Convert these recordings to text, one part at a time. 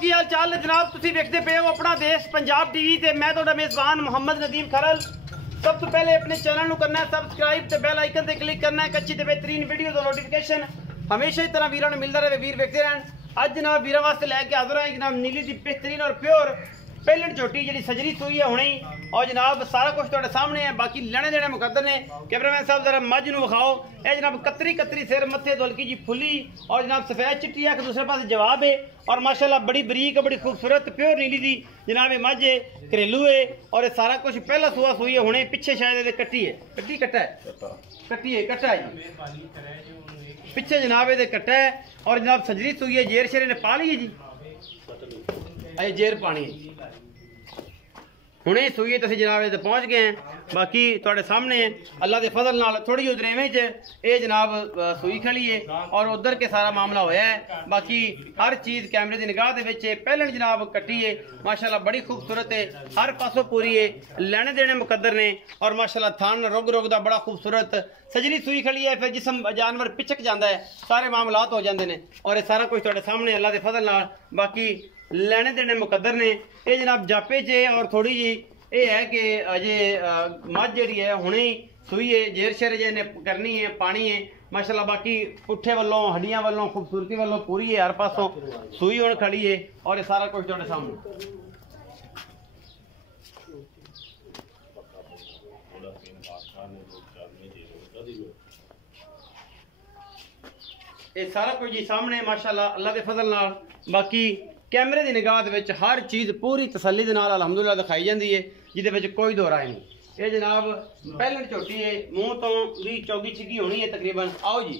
जनाब की हाल चाल है जनाब तुसी देखते पे हो अपना देश पंजाब टीवी ते मैं ਤੁਹਾਡਾ मेजबान मोहम्मद नदीम खरल। सब तो पहले अपने चैनल ਨੂੰ करना है सबसक्राइब ते बेल आइकन ते क्लिक करना है अच्छी ते बेहतरीन वीडियो दा नोटिफिकेशन हमेशा ही तरह वीरां ਨੂੰ मिलदा रहे वीर देखते रहन। ਅੱਜ जनाब वीरां वास्ते लेके हाजिर है जनाब नीली दी बेहतरीन और प्योर पहलन झोटी जी सजरी सुई है हुणे और जनाब सारा कुछ तुहाडे सामने है। बाकी लेने देने मुकद्दर ने कैमरामैन साहब जरा मझ नूं विखाओ। ये जनाब कतरी कतरी सिर मत्थे दुलकी जी फुली और जनाब सफेद चिट्टी है दूसरे पास जवाब है और माशाल्लाह बड़ी बरीक बड़ी खूबसूरत प्योर नीली दी जनाब मझ है घरेलू है और ये सारा कुछ पहला सुआ सुई है हुणे पिछे शायद कट्टी है कट्टा है कट्टी है कट्टा है पिछे जनाब ये कट्टा है और जनाब सजरी सुई है जेर शेर ने पा ली है जी अजे जेर पानी है हुणे सुई तो जनाब ये पहुँच गए हैं। बाकी थोड़े सामने है अल्लाह के फजल नाल थोड़ी उधरेवें च जनाब सुई खड़ी है और उधर के सारा मामला होया है। बाकी हर चीज़ कैमरे की निगाह दे विच पहलन जनाब कट्टी है माशाल्लाह बड़ी खूबसूरत है हर पासों पूरी है लेने देने मुकद्दर ने और माशाल्लाह थान रुग रुग दा बड़ा खूबसूरत सजरी सुई खड़ी है। फिर जिसम जानवर पिचक जाता है सारे मामलात हो जाते हैं और ये सारा कुछ थोड़े सामने अल्लाह के फजल नाल बाकी लेने देने मुकद्दर ने। ये जनाब जापे च और थोड़ी जी ये है कि अजे मझ जी है हुणे ही सुई है जेर शेर जे ने करनी है पानी है माशाल्लाह। बाकी पुट्ठे वालों हड्डियां वालों खूबसूरती वालों पूरी है हर पासों सुई हुण खड़ी है और ये सारा कुछ तुहाडे सामने। ये सारा कुछ जी सामने माशाल्लाह अल्लाह के फजल नाल बाकी कैमरे की निगाह दे विच हर चीज़ पूरी तसल्ली दे नाल अलहमदुलिल्लाह दिखाई जाती है जिहदे विच कोई दो राय नहीं। ये जनाब पहलन झोटी है मूँह तो भी चौगी छिगी होनी है तकरीबन। आओ जी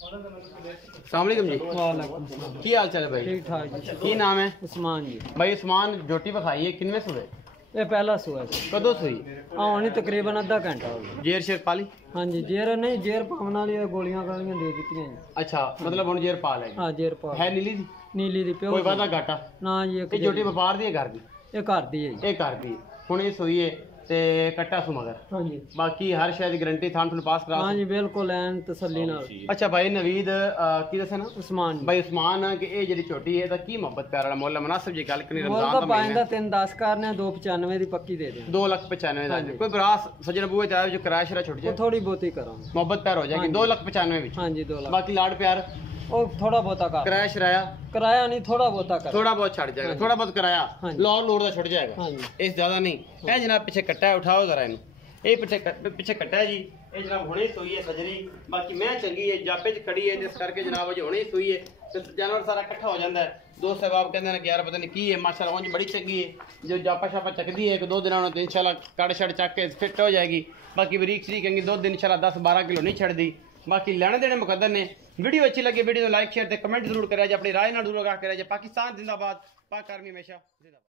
अस्सलाम वालेकुम जी की हाल चाल है भाई ठीक ठाक जी। की नाम है उस्मान जी। भाई उस्मान झोटी विखाई है किनवे सुबह ये पहला सुआ है कदों सुई आनी तकरीबन अद्धा घंटा हो गया। जेर शेर पाली हाँ जी जेर नहीं जेर पावन वाली गोलियां गालियां दे दी जी। अच्छा मतलब हुण जेर पा ले हाँ जेर पा है नीली दी नीली दी प्योर कोई वादा घाटा ना जी ये झोटी व्यापार दी है घर दी ये घर दी है जी। ये घर दी हुण ये सुई है ते कट्टा सु मगर हाँ जी बाकी हर शय दी गारंटी थान थोड़ी पास करा हाँ जी बिल्कुल एन तसल्ली नाल। अच्छा भाई नवीद की दसा ना उस्मान जी भाई उस्मान कि ये जेडी छोटी है दा की मोहब्बत प्यार वाला मोल मुनासिब जी गल करनी मोल रमजान का दा पाइन महीना दा 310 करने 295 दी पक्की दे दें 2,95,000 कोई बरास सजन बुए चाहे जो किराया शरा छुट वो जाए थोड़ी बहुती करा मोहब्बत प्यार हो जाएगी 2,95,000 विच हाँ जी 2 लाख बाकी लाड प्यार और थोड़ा बहुता कर किराया शराया किराया नहीं थोड़ा बहुता कर थोड़ा बहुत छड़ जाएगा थोड़ा बहुत किराया हाँ जी। लाहौर लोड दा छुट जाएगा हाँ जी इस ज्यादा नहीं है जनाब पीछे कट्टा है उठाओ जरा इनू ये पीछे कट्टा है जी ये जनाब हुणे सोई है सजरी बाकी मैं चंगी है जापे च खड़ी है जिस करके जनाब अज हुणे सोई है तो जानवर सारा इकट्ठा हो जाता है। दोस्त साहब कहते हैं कि यार पता नहीं की है माशाल्लाह उंज बड़ी चंगी है जो जापा शापा चकदी है एक दो दिनों तो इंशाल्लाह कड़ शड़ चक के फिट हो जाएगी। बाकी बरीक शरीक कहेंगे 2 दिन इंशाल्लाह 10-12 किलो नहीं छड़दी। बाकी लेने देने मुकद्दर ने वीडियो अच्छी लगे वीडियो को लाइक शेयर ते कमेंट जरूर करें अपनी राय ना जरूर आगाह करें। पाकिस्तान जिंदाबाद पाक आर्मी हमेशा जिंदाबाद।